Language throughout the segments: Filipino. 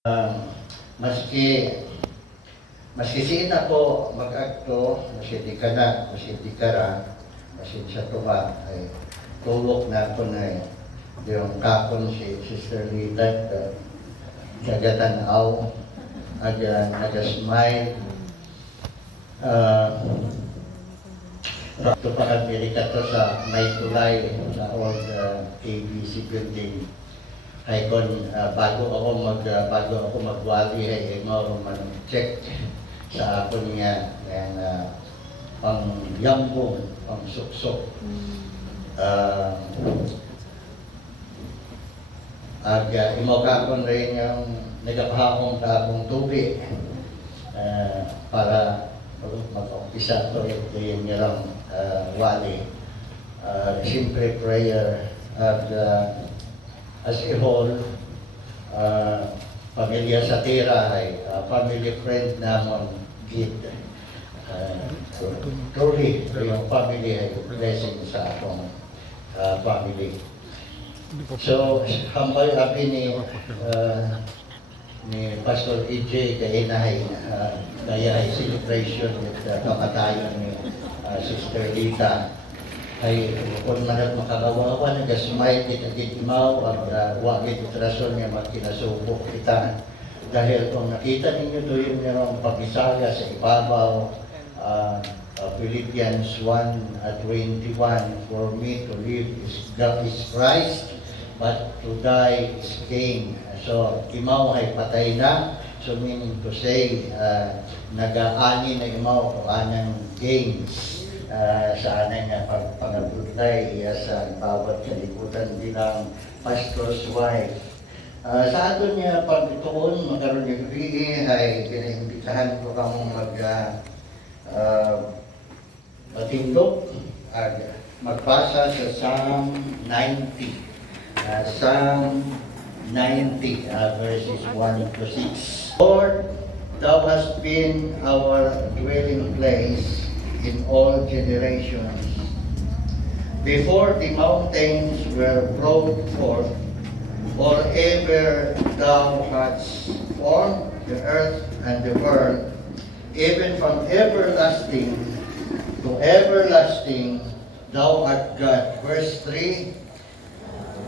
Maski maski sin ako mag-akto, maski di ka na, maski di ka ra, maski sa tuwa, ay tuwok na ako na yung kapon si Sister Lita, nagatanaw, nagasmile. Ito pa Amerika to sa May Tulay, sa old KBC building. Ay bago ako magwali ay mo man-check sa ako niya ng pang-yambong, pang-suksok. Imokakon rin yung nagapahakong akong tubig para mag-umpisa ko yung nirang wali. Simple prayer as a whole, pamilya sa tira ay family friend namon gid. Truly, yung family ay blessing sa akong family. So, hambay abi ni Pastor EJ kay inahay kaya ay celebration with kamatayon ni Sister Lita. Ay kung manat makagawawa nagasmile kita gitimaw ang wagit rason nga magkinasubok kita dahil kung nakita ninyo doon yung pag-isaya sa ibabaw Philippians 1:21, for me to live is Christ, but to die is gain. So imaw ay patay na, so meaning to say nagaani na imaw o anang gains sa anang pagpangabutay sa bawat kalibutan bilang pastor's wife. Sa ato niya pagtuon, magkaroon niya gabi ay pinaimbitahan ko kamo patindog at magbasa sa Psalm 90. Psalm 90 verses 1 to 6. Lord, Thou hast been our dwelling place in all generations. Before the mountains were brought forth, or ever Thou hadst formed the earth and the world, even from everlasting to everlasting, Thou art God. Verse 3,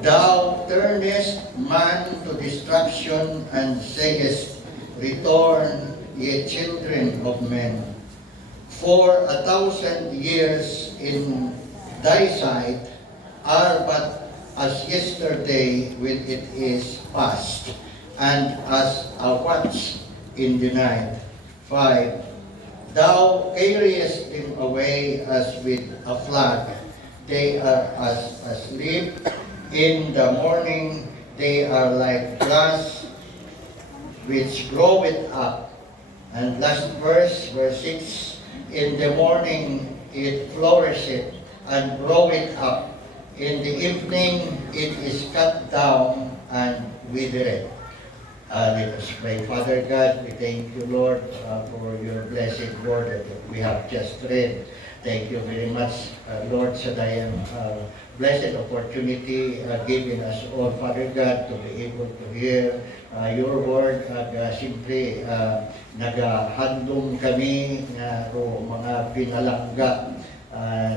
Thou turnest man to destruction and sayest, Return, ye children of men. For 1,000 years in thy sight are but as yesterday when it is past, and as a watch in the night. 5. Thou carriest them away as with a flood. They are as asleep. In the morning they are like grass which groweth up. And last verse, verse 6. In the morning it flourisheth and groweth up. In the evening it is cut down and withereth. Let us pray. Father God, we thank you, Lord, for your blessed word that we have just read. Thank you very much, Lord, sa dayang blessed opportunity given us all, Father God, to be able to hear your word. Simpre, nagahandom kami nga mga pinalangga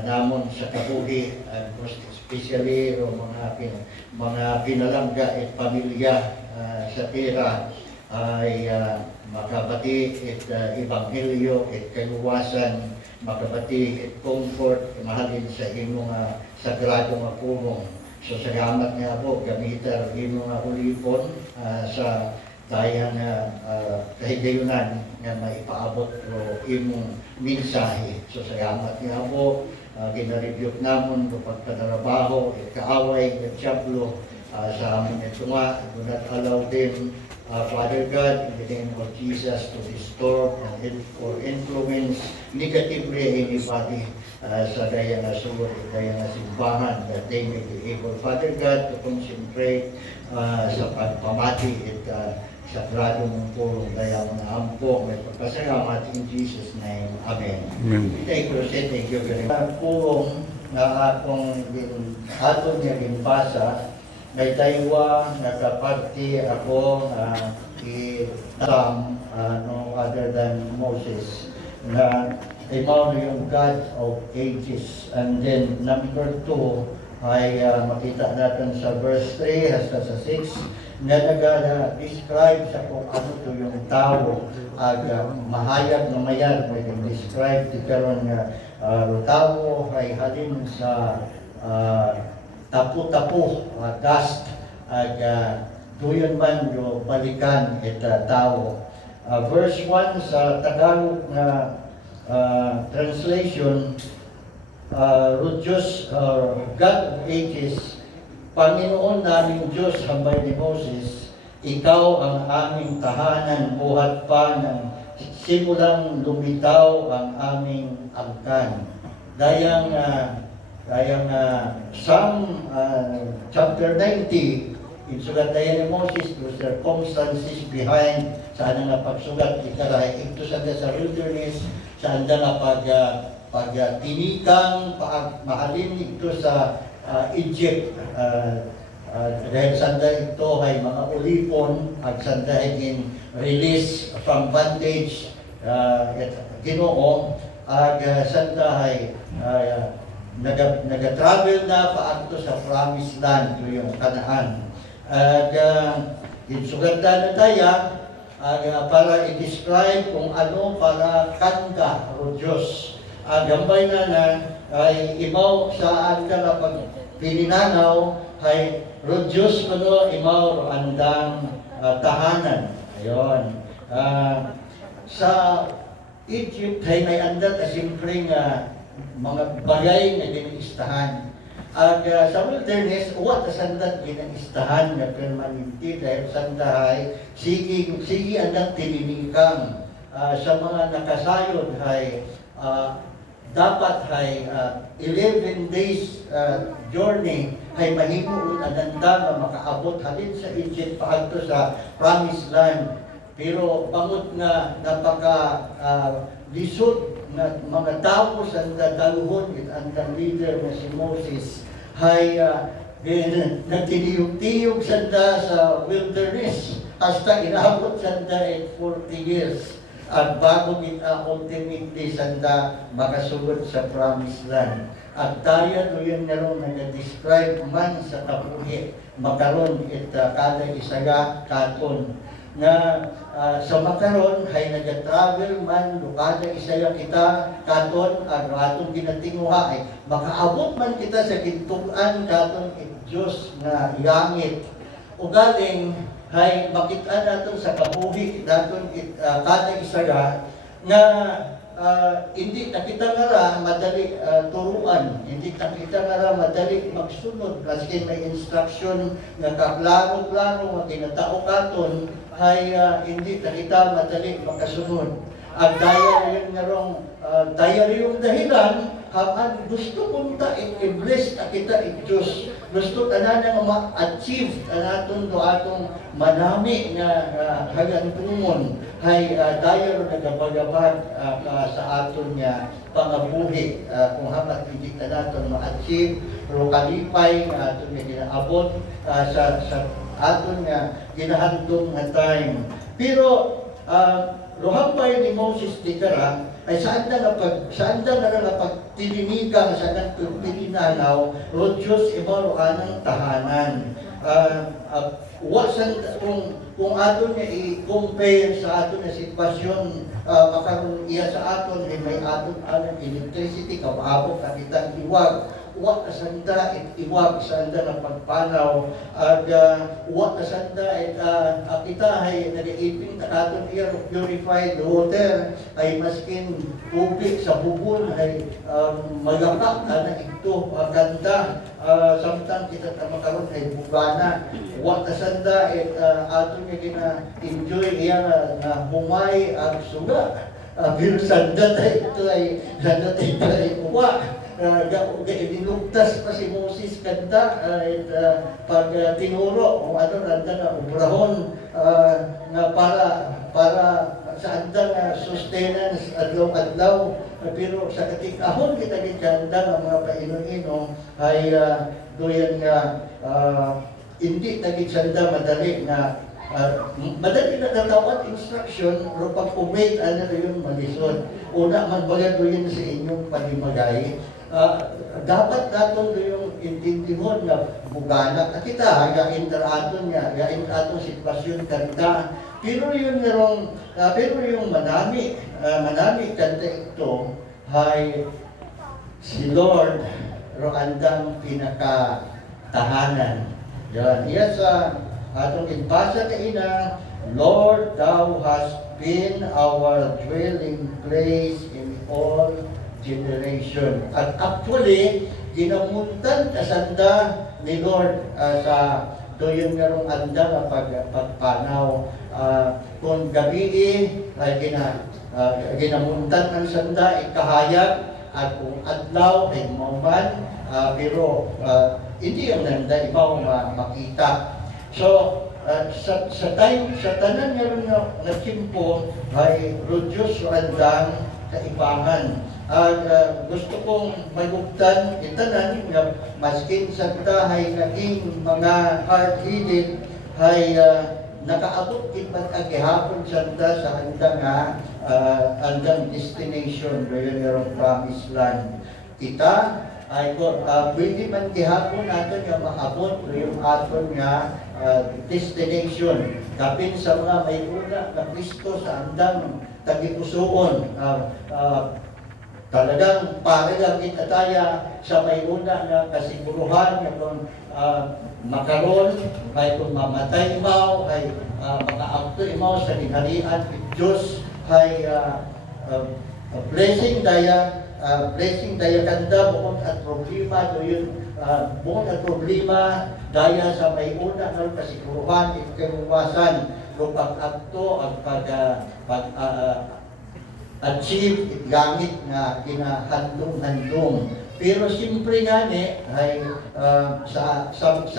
namon sa kabuhi, most especially mga pinalangga at pamilya sa tira ay makabati at ebanghelyo at kaluwasan, makabati at comfort, mahalin sa imong sagradong pulong. So salamat nga po, gamitan imong ulipon sa daya nga kahigayunan nga maipaabot o imong mensahe. So salamat nga po, ginarebuke namon o pagkatarabaho, kaaway, katyablo sa amin ito nga. Do not allow them, Father God, in the name of Jesus, to disturb or influence negatively anybody sa daya nga suwad, daya nga simbahan, that they may be able, Father God, to concentrate sa pagpamati at sagradong pulong daya mga ampo. May pagpasalamat in Jesus' name. Amen. Thank you very much. Pulong na akong ato niya binbasa, may daywa nakapagti ako no other than Moses, na imaw na yung God of ages. And then number 2 ay makita natin sa verse 3 hasta sa 6 na nag-describe sa kung ano to yung tao ag mahayag na mayan may describe ti karon nga tao ay halin sa tapu-tapu dust ag duyon man yo balikan ita tao. Verse 1 sa Tagalog na translation, Diyos, God of ages, Panginoon naming Diyos, hambay ni Moses, ikaw ang aming tahanan, buhat pa ng simulang lumitaw ang aming angkan. Dayang Psalm chapter 90, insulat tayo ni Moses, the circumstances behind saan nga pagsugat, ikaray, ito sa wilderness, saan nga pagtinikang, mahalin ito sa Egypt, dahil sanda ito ay mga ulipon, at sanda ay release from bondage, Ginoo, at sanda ay nag-travel na paagto sa promised land, ito yung Kanaan. At insuganda na tayo para i-describe kung ano para kanda o Diyos. Gambay na ay imaw saan ka na pag pininanaw ay ro Diyos ano imaw andang tahanan. Ayon. Sa Egypt ay may andat na simpleng mga bagay na giniistahan. Sa wilderness, uwat na sandat ginanistahan na permanente dahil sandahay, sige andang tininikang. Sa mga nakasayod ay dapat ay 11 days journey ay mahimuon ananda na makaabot halin sa Egypt paadto sa promised land. Pero bangod na napaka lisod na mga tao sa daluhon ang leader na si Moses ay nagtiniyog-tiyog sanda sa wilderness hasta inabot sanda 40 years at bago ultimately sanda makasulod sa promised land. At tayo doon narong nag-describe man sa kapuhi makaron kada isaga katon na sa makaron ay nag-travel man kada isaya kita katon ang aton ginatinguha ay makaabot man kita sa gintugan katon Diyos na langit o galing ay makita natin sa kabuhi naton kada isaya na hindi nakita nga madali turuan, hindi nakita nga madali magsunod kasi may instruction na kaklaro-klaro nga ginatao katon ay hindi nakita madali makasunod. Ang daya yung dahilan haman gusto punta i-bless na kita i-Diyos. Gusto tanan nga ma-achieve naton do atong manami nga hagantumon ay daya ro nagabagabag sa aton nga pangabuhi kung hamat hindi naton ma-achieve ro kalipay nga aton nga ginaabot sa aton nga ginahandom nga time. Pero rohambay ni Moses di kara ay saan na pagtilinigang sa nang pilinanaw ro Diyos ibaw anang tahanan. Wasan kung aton niya i-compare sa aton na sitwasyon makaroon iya sa aton may aton anang electricity kapaabot na kitang iwag uwak kasanda iwag sanda ng pagpanaw at uwak kasanda kita ay nag-iipin katon iya purified water ay maskin tubig sa bubon ay magakak na ito ganda samtang kita makaroon ay bugana uwak kasanda aton niya gina-enjoy iya na humay ang suga pero sanda ito ay uwak dinugtas pa si Moses kanta pag tinuro kung ano nanda na ubrahon na para sa anda nga sustenance adlaw-adlaw pero sa katikahon kita gikanda nga mga paino-ino ay doyan nga hindi tagit sanda madali na madali na natawat instruction, pero pag umay, ano yung malisod. Una, magbaga yun sa inyong panimagay. Dapat natin yung intindihon na bugana. At kita, yain taraton niya, yain taraton sitwasyon kanta. Pero yung manami kanta ito, ay si Lord, roandang pinakatahanan. Yan, iya sa atong inbasa ka ina, Lord, Thou hast been our dwelling place in all generation. At actually, ginamuntan kasanda ni Lord sa doon nga rong anda nga pagpanaw. Kung gabi ay ginamuntan ang sanda, ikahayag, at kung adlaw ay mauman, pero hindi ang nanda, ibaw makita. So, sa tanan nga rin na timpo ay Rodyos andang kaibangan. Gusto kong magugtan itanan nga maskin sa ay naging mga hard-headed ay nakaabot kitman agihapon sanda sa andang destination doon yung promised land. Kita ay pwede man gihapon natin nga maabot yung aton nga destination. Kapin sa mga may una na Kristo sa andang tagipusoon. Talagang parang itataya sa may una na kasiguruhan na kung makaroon, ay kung mamatay mo, ay makaakto mo sa linhalian ng Diyos, ay blessing daya kanda bukod at problema doon bukod at problema daya sa may una na kasiguruhan ikawasan kung pag-akto ang achieve gamit na kinahandong-handong. Pero siyempre nga ay sa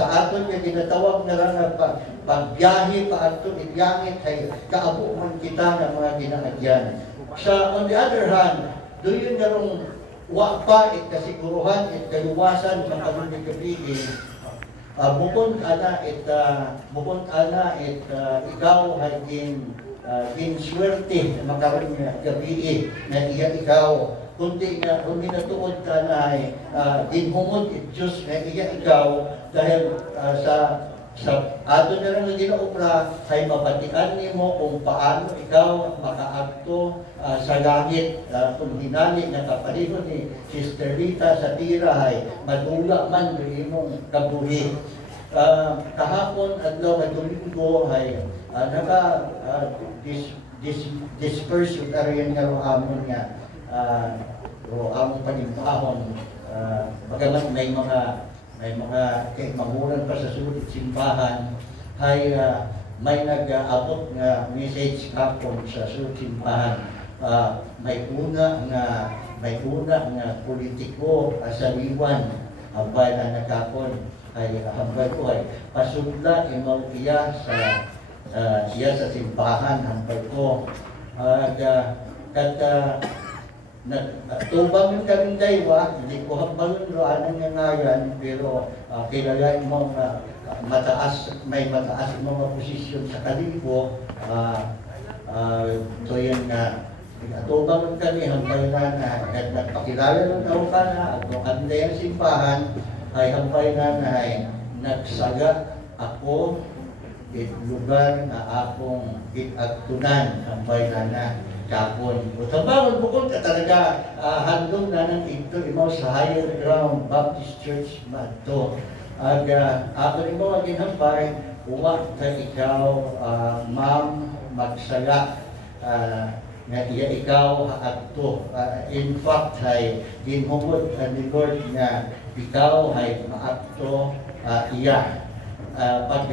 aton nga ginatawag na lang pagbiyahe pa aton igyangit ay kaabo man kita ng mga ginaadyan. On the other hand, doon nga rong wa pa kasiguruhan kaluwasan makalunod kapigil. Bukod ana ikaw ay swerte makaroon nga gabi na iya ikaw kundi natuod ka na ay dinhumod Diyos na iya ikaw dahil sa ato na lang ginaupra ay mabatian nimo kung paano ikaw makaakto sa langit kung hinali na kapalihon ni Sister Rita sa tira ay madula man ng imong kabuhi. Kahapon adlaw at Domingo ay disperse yung ariyan nga rohamon nga rohamon panimpahon bagamat may mga mahuran pa sa sulit simbahan ay may nag-abot nga message kapon sa sulit simbahan may una nga politiko asaliwan abay na nakapon ay hambay ko ay pasudla imaw iya sa simbahan hambay ko tubang yung kaming daywa hindi ko hambalon roanan nga ngayon pero kilalain mo may mataas mga posisyon sa kalimbo so yun nga tubang kami hambay na nagpakilala ng tao ka na at kung ano yung simbahan ay hambay na ay nagsaga ako lugar na akong itagtunan hambay na kapon. Tambangon bukod ka talaga handong na ng ito imaw sa Higher Ground Baptist Church Madto. Ako rin mo ang ginhambay, uwak ka ikaw, ma'am, magsaga nga iya ikaw haadto. In fact, ay ginhumod ni Lord nga ikaw ay maadto iya. Pag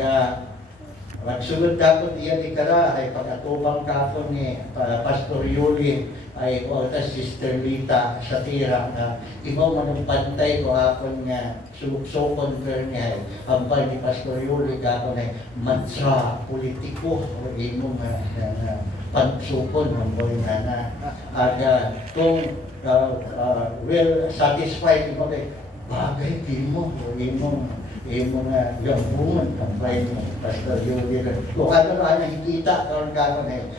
magsulod kapon iya ni Kara ay pag-atubang kapon ni Pastor Yuli ay o Sister Lita sa tira na imaw manumpantay ko akon nga sukon niya hambay ni Pastor Yuli kapon ay mansa politiko o imong pansukon hambay na kung well satisfied mo kay bagay di mo imong imo nga gambungan kampay mo Pastor Yuri kung ano na nakikita karon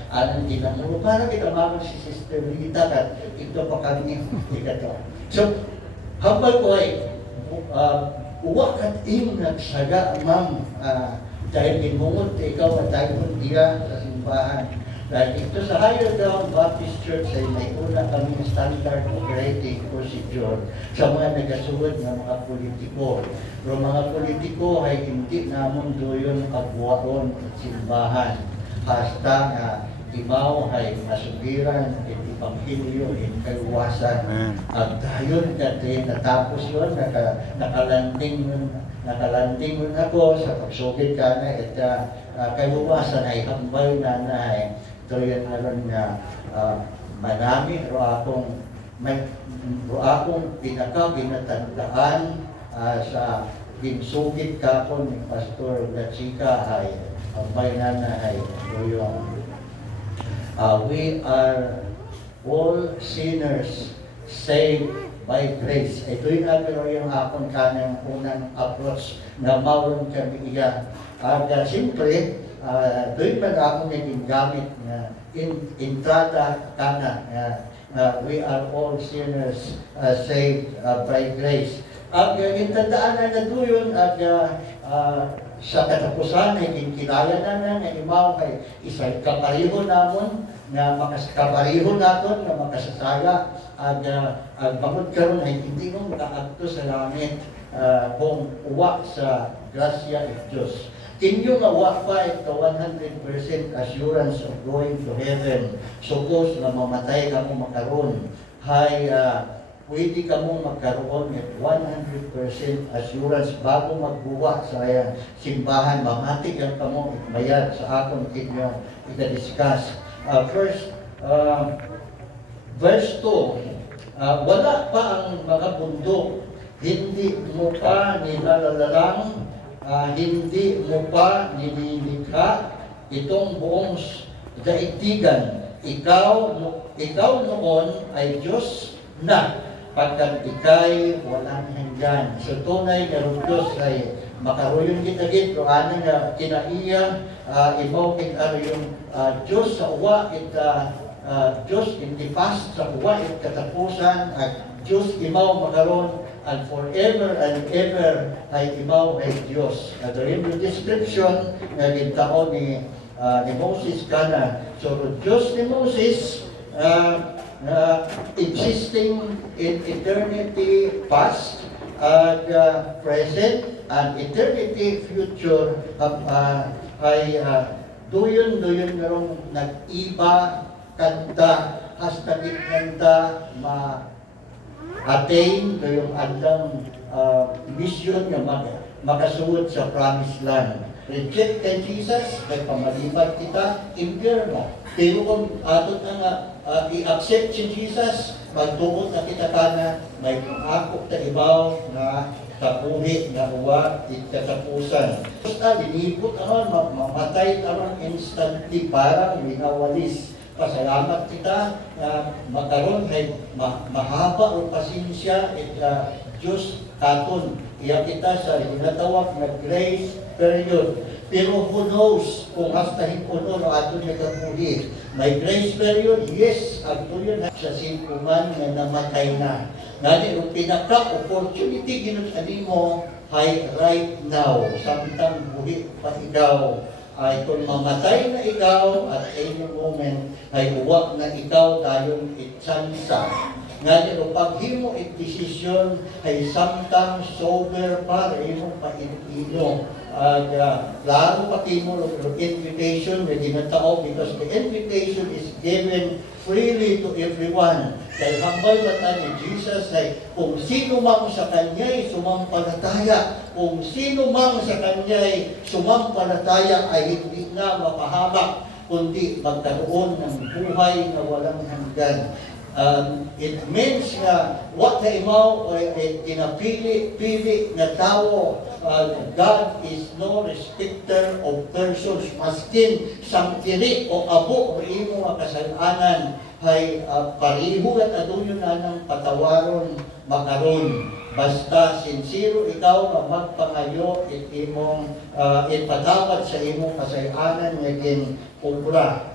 anong ginamuro para kita mabang si Sister Rita kat ito pa kami ikato. So hambal ko ay uwa kat imo nagsaga ma'am dahil gimungot ikaw at tayo diya sa simbahan. Dahil ito sa Higher Down Baptist Church ay may una kami standard operating procedure sa mga nagasuod ng mga politiko. Pero mga politiko ay hindi namon doyon pagbuhaon at simbahan. Hasta nga imaw ay masugiran at ipangkilyo at kaiwasan. At dayon kasi natapos yun, nakalanding mo ako sa pagsugid ka na at kaiwasan ay hambal na ay ito yan naman na manami ro akong pinaka-binatandaan sa ginsugid kapon ni Pastor Gachika ay hambal na ay yung we are all sinners saved by grace. Ito yung pero yung akong kanang unang approach na mauron kami iya. At siyempre, doon pa na akong naging gamit na entrada kana we are all sinners saved by grace. At intandaan na doon at sa katapusan ay kinilala na nga imaw kay isang kapariho namon na makasakabariho naton na makasasaya at bangod karon ay hindi mo makaagto sa langit kung uwa sa grasya ng Diyos. Kinyo nga wa pa ito 100% assurance of going to heaven. Suppose na mamatay ka mo makaroon, hay pwede ka mo magkaroon at 100% assurance bago magbuwa sa simbahan. Mamati ka mo mayad sa akong inyong ika-discuss. First, verse 2, wala pa ang mga bundok, hindi mo pa nilalalang, hindi mo pa nililikha itong buong daigdigan. Ikaw noon ay Diyos na pagkat ikay walang hanggan. So tunay na Diyos ay makaroon kita gito, ano nga kinaiya, ibaw kita yung Diyos sa uwa, Diyos in the past sa uwa, katapusan, at Diyos ibaw makaroon, and forever and ever ay ibaw ay Diyos. At rin yung description na gintaon ni Moses kana. So Diyos ni Moses, existing in eternity past, present, and eternity future, ay duyon narong nag-iba kanta, hasta kanta attain to yung andang mission nga makasuod sa promised land. Reject kay Jesus, kay pamalibat kita, impyerno. Pero kung atot nga i-accept si Jesus, magtuot na kita kana, may akop ta ibaw na kapuhi na uwa, ikatapusan. Basta, linipot naman, mamatay naman instantly, parang winawalis. Pasalamat kita na magkaroon ay mahaba o pasensya at Diyos aton. Iya kita sa ginatawag na grace period. Pero who knows kung hastahin ko no aton nagkapuli. May grace period, yes, agto yun sa sinkuman na namatay na. Ngani, yung pinaka-opportunity ginutani mo ay right now. Samtang buhi pa ikaw ay kung mamatay na ikaw at any moment ay uwak na ikaw tayong itsansa. Nga nyo, pag himo it-desisyon ay samtang sober pa, imong painino. Lalo pati mo invitation na ginatao because the invitation is given freely to everyone. Dahil hambal mata ni Jesus ay kung sino mang sa Kanya'y sumampalataya, kung sino mang sa Kanya'y sumampalataya ay hindi na mapahamak, kundi magkaroon ng buhay na walang hanggan. It means na what na imaw ay pinapili na tao. God is no respecter of persons. Maskin sangkiri o abo o imo nga kasalanan ay pariho at adunyo na ng patawaron makaron. Basta sincero ikaw nga magpangayo it imong ipatawad sa imong kasay-anan nga kin obra